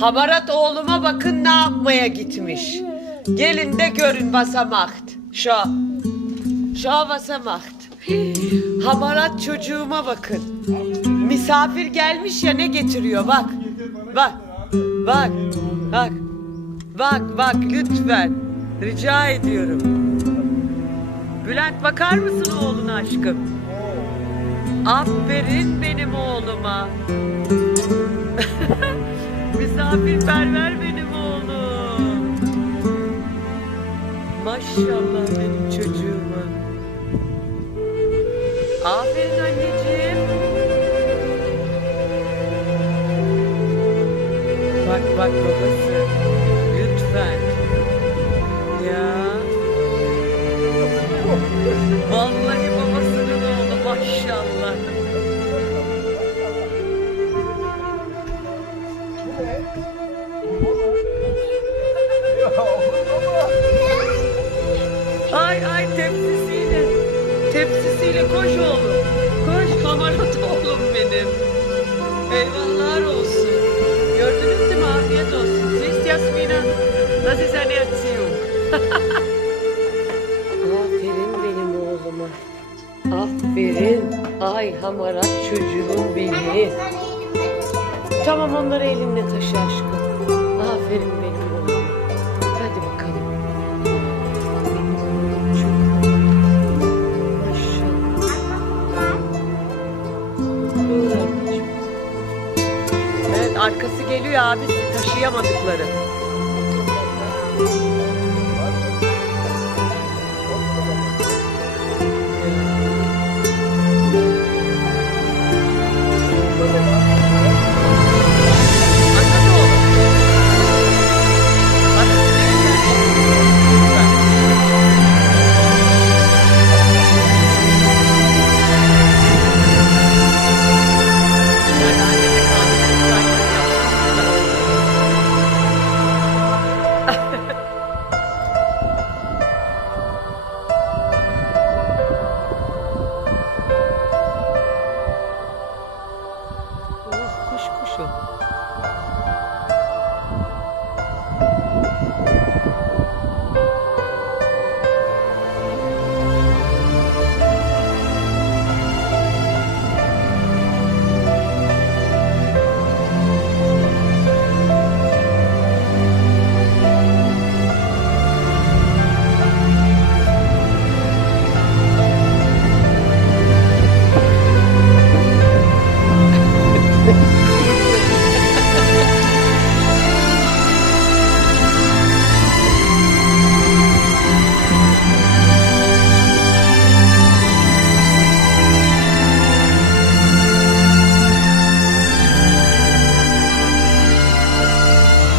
Hamarat oğluma bakın ne yapmaya gitmiş. Gelin de görün basamaht. Şu. Şu basamaht. Hamarat çocuğuma bakın. Misafir gelmiş ya ne getiriyor bak. Bak. Bak. Bak. Bak bak lütfen. Rica ediyorum. Bülent bakar mısın oğluna aşkım? Aferin benim oğluma. Misafirperver benim oğlum. Maşallah benim çocuğuma. Aferin anneciğim. Bak bak babası. Ay ay tepsisiyle. Tepsisiyle koş oğlum. Koş kamarat oğlum benim. Eyvahlar olsun. Gördünüz mü afiyet olsun. Siz Yasmina. Nasıl sanıyorsun? Aferin benim oğluma. Aferin. Ay hamarat çocuğum benim. Tamam onları elinle taşı aşkım. Aferin benim arkası geliyor abisi taşıyamadıkları. Oğuz kuş kuşu.